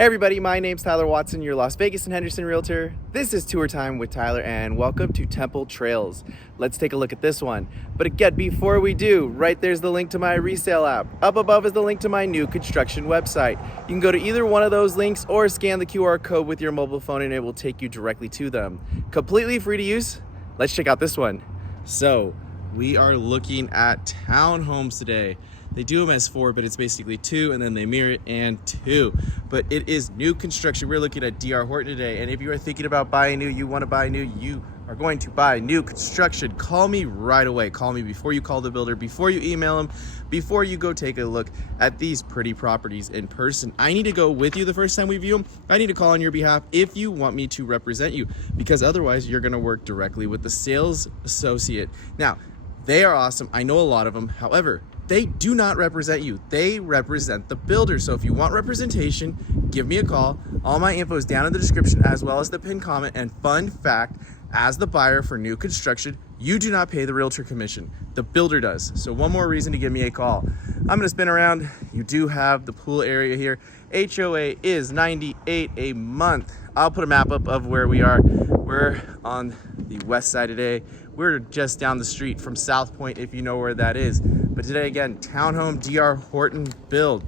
Hey everybody, my name's Tyler Watson, your Las Vegas and Henderson Realtor. This is Tour Time with Tyler and welcome to Temple Trails. Let's take a look at this one. But again, before we do, right there's the link to my resale app. Up above is the link to my new construction website. You can go to either one of those links or scan the QR code with your mobile phone and it will take you directly to them. Completely free to use. Let's check out this one. So we are looking at townhomes today. They do them as 4, but it's basically 2, and then they mirror it and 2. But it is new construction. We're looking at D.R. Horton today, and if you are thinking about buying new, you want to buy new, you are going to buy new construction, call me right away. Call me before you call the builder, before you email them, before you go take a look at these pretty properties in person. I need to go with you the first time we view them. I need to call on your behalf if you want me to represent you, because otherwise you're going to work directly with the sales associate. Now, they are awesome. I know a lot of them. However, they do not represent you. They represent the builder. So if you want representation, give me a call. All my info is down in the description as well as the pinned comment. And fun fact, as the buyer for new construction, you do not pay the realtor commission. The builder does. So one more reason to give me a call. I'm gonna spin around. You do have the pool area here. HOA is $98 a month. I'll put a map up of where we are. We're on the west side today. We're just down the street from South Point, if you know where that is. But today, again, townhome D.R. Horton build.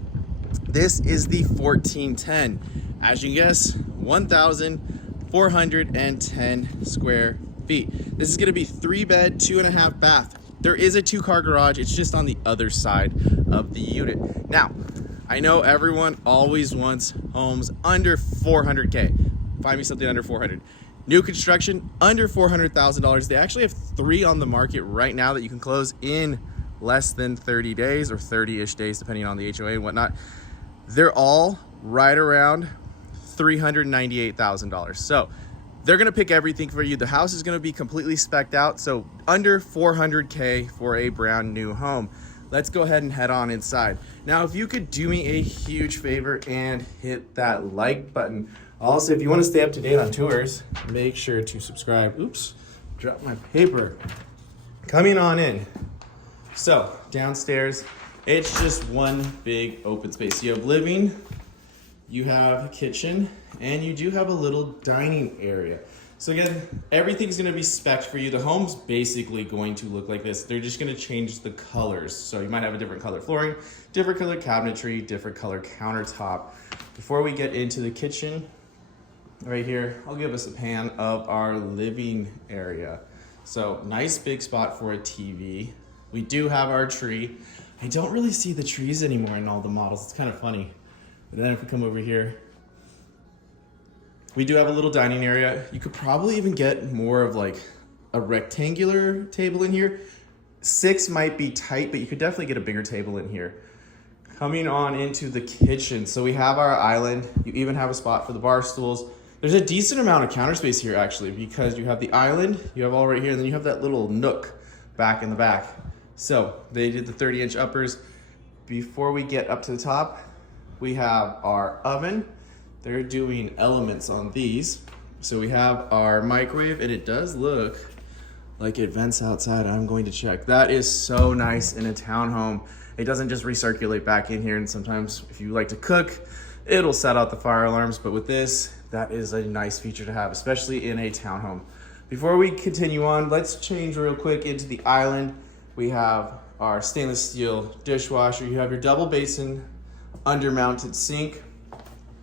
This is the 1410. As you can guess, 1,410 square feet. This is gonna be 3-bed, 2.5 bath. There is a 2-car garage. It's just on the other side of the unit. Now, I know everyone always wants homes under 400K. Find me something under 400. New construction under $400,000. They actually have 3 on the market right now that you can close in less than 30 days or 30-ish days, depending on the HOA and whatnot. They're all right around $398,000. So they're gonna pick everything for you. The house is gonna be completely spec'd out. So under 400K for a brand new home. Let's go ahead and head on inside. Now, if you could do me a huge favor and hit that like button. Also, if you want to stay up to date on tours, make sure to subscribe. Oops, dropped my paper. Coming on in. So, downstairs, it's just one big open space. You have living, you have a kitchen, and you do have a little dining area. So again, everything's gonna be spec'd for you. The home's basically going to look like this. They're just gonna change the colors. So you might have a different color flooring, different color cabinetry, different color countertop. Before we get into the kitchen, right here, I'll give us a pan of our living area. So nice big spot for a TV. We do have our tree. I don't really see the trees anymore in all the models. It's kind of funny. But then if we come over here, we do have a little dining area. You could probably even get more of like a rectangular table in here. 6 might be tight, but you could definitely get a bigger table in here. Coming on into the kitchen. So we have our island. You even have a spot for the bar stools. There's a decent amount of counter space here actually, because you have the island, you have all right here, and then you have that little nook back in the back. So they did the 30-inch uppers. Before we get up to the top, we have our oven. They're doing elements on these. So we have our microwave, and it does look like it vents outside. I'm going to check. That is so nice in a townhome. It doesn't just recirculate back in here, and sometimes if you like to cook, it'll set out the fire alarms, but with this, that is a nice feature to have, especially in a townhome. Before we continue on, let's change real quick into the island. We have our stainless steel dishwasher. You have your double basin, under-mounted sink.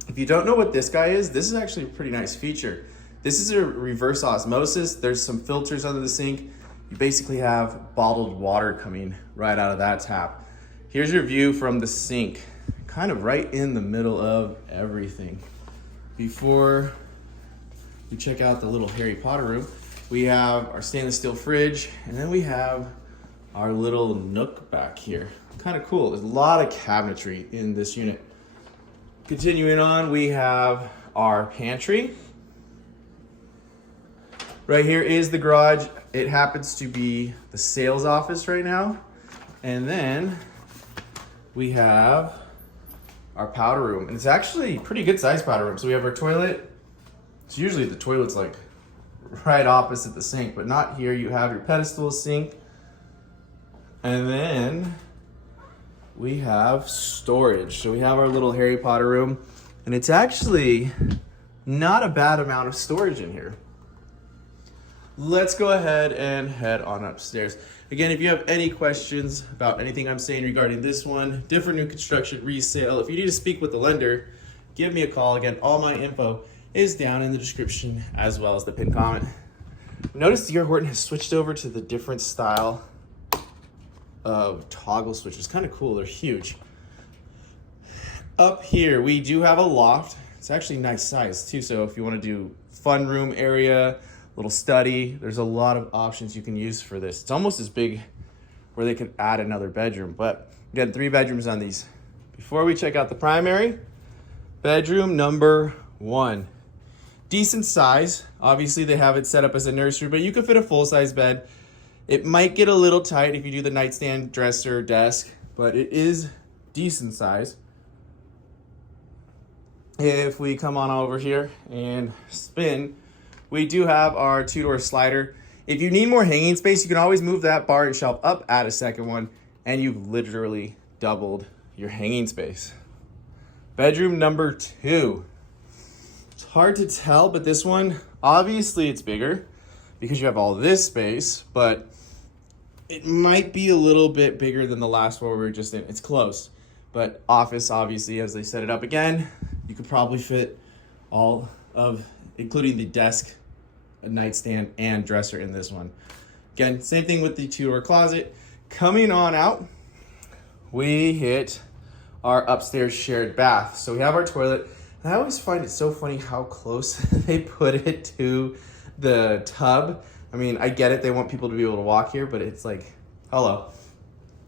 If you don't know what this guy is, this is actually a pretty nice feature. This is a reverse osmosis. There's some filters under the sink. You basically have bottled water coming right out of that tap. Here's your view from the sink, kind of right in the middle of everything. Before we check out the little Harry Potter room, we have our stainless steel fridge, and then we have our little nook back here. Kind of cool. There's a lot of cabinetry in this unit. Continuing on, we have our pantry. Right here is the garage. It happens to be the sales office right now. And then we have our powder room. And it's actually a pretty good sized powder room. So we have our toilet. So usually the toilet's like right opposite the sink, but not here. You have your pedestal sink. And then we have storage. So we have our little Harry Potter room. And it's actually not a bad amount of storage in here. Let's go ahead and head on upstairs. Again, if you have any questions about anything I'm saying regarding this one, different new construction, resale, if you need to speak with the lender, give me a call. Again, all my info is down in the description as well as the pinned comment. Notice the Horton has switched over to the different style of toggle switches. Kind of cool, they're huge. Up here, we do have a loft. It's actually nice size too, so if you want to do fun room area, little study, there's a lot of options you can use for this. It's almost as big where they could add another bedroom, but again, 3 bedrooms on these. Before we check out the primary, bedroom number 1. Decent size. Obviously they have it set up as a nursery, but you could fit a full-size bed. It might get a little tight if you do the nightstand, dresser, desk, but it is decent size. If we come on over here and spin, we do have our 2-door slider. If you need more hanging space, you can always move that bar and shelf up, add a second one, and you've literally doubled your hanging space. Bedroom number 2. It's hard to tell, but this one, obviously it's bigger because you have all this space, but it might be a little bit bigger than the last one we were just in. It's close, but office, obviously, as they set it up again, you could probably fit all of, including the desk, a nightstand, and dresser in this one. Again, same thing with the 2-door closet. Coming on out, we hit our upstairs shared bath. So we have our toilet. And I always find it so funny how close they put it to the tub. I mean, I get it. They want people to be able to walk here, but it's like, hello.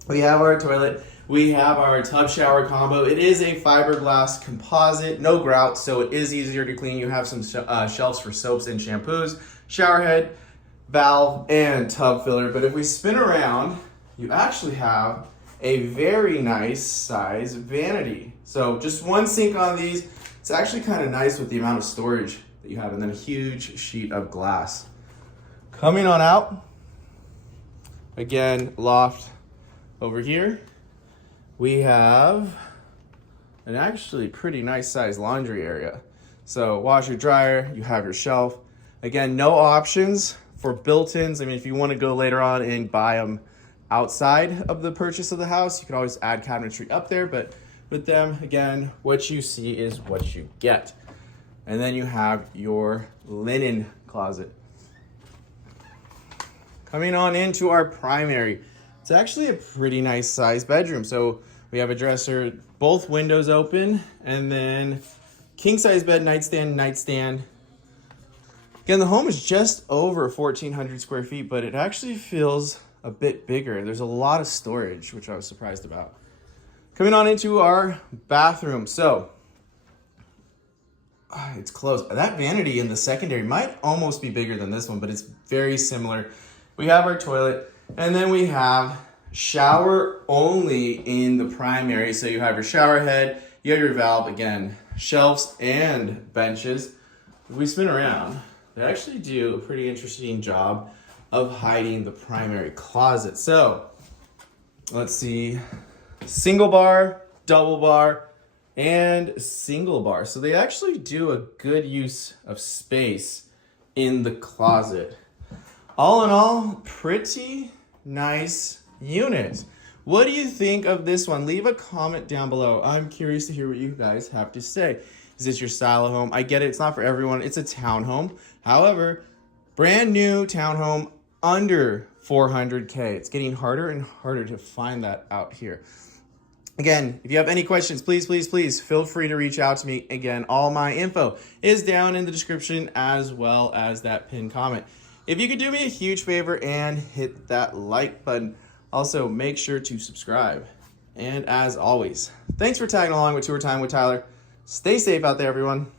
We have our toilet. We have our tub shower combo. It is a fiberglass composite, no grout, so it is easier to clean. You have some shelves for soaps and shampoos, shower head, valve, and tub filler. But if we spin around, you actually have a very nice size vanity. So just one sink on these. It's actually kind of nice with the amount of storage that you have, and then a huge sheet of glass. Coming on out, again, loft over here. We have an actually pretty nice sized laundry area. So washer, dryer, you have your shelf. Again, no options for built-ins. I mean, if you want to go later on and buy them outside of the purchase of the house, you can always add cabinetry up there, but with them, again, what you see is what you get. And then you have your linen closet. Coming on into our primary. It's actually a pretty nice sized bedroom. So we have a dresser, both windows open, and then king size bed, nightstand, nightstand. Again, the home is just over 1,400 square feet, but it actually feels a bit bigger. There's a lot of storage, which I was surprised about. Coming on into our bathroom. So it's close. That vanity in the secondary might almost be bigger than this one, but it's very similar. We have our toilet, and then we have shower only in the primary. So you have your shower head, you have your valve, again, shelves and benches. If we spin around, they actually do a pretty interesting job of hiding the primary closet. So let's see, single bar, double bar, and single bar. So they actually do a good use of space in the closet. All in all, pretty nice unit. What do you think of this one? Leave a comment down below. I'm curious to hear what you guys have to say. Is this your style of home? I get it, it's not for everyone. It's a townhome. However, brand new townhome under 400K. It's getting harder and harder to find that out here. Again, if you have any questions, please feel free to reach out to me. Again, all my info is down in the description as well as that pinned comment. If you could do me a huge favor and hit that like button. Also, make sure to subscribe. And as always, thanks for tagging along with Tour Time with Tyler. Stay safe out there, everyone.